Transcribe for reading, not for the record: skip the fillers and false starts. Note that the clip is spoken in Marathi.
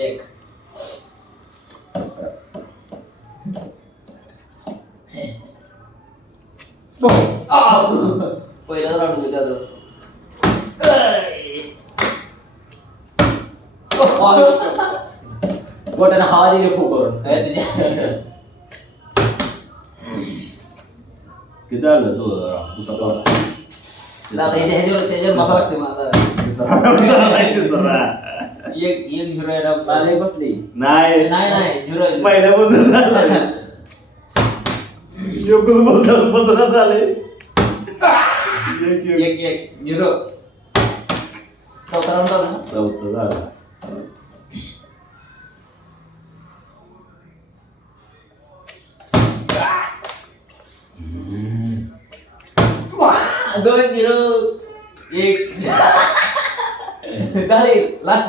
1. पहिलाच राऊंड मध्ये आलो असतो. बोटाने हवा दिली फुक करून. काय तुझ्या किती झालं तू दुसरा आता त्याच्यावर मसाला लागते माझा. एक 0 आहे ना. आले बसली. नाही नाही 0 आहे. पहिल्यापासून झालं योग्य बोलतात झाले 1 0. चौथा राऊंड आला ना. चौथं झालं दोन 0 1 झाले लास्ट.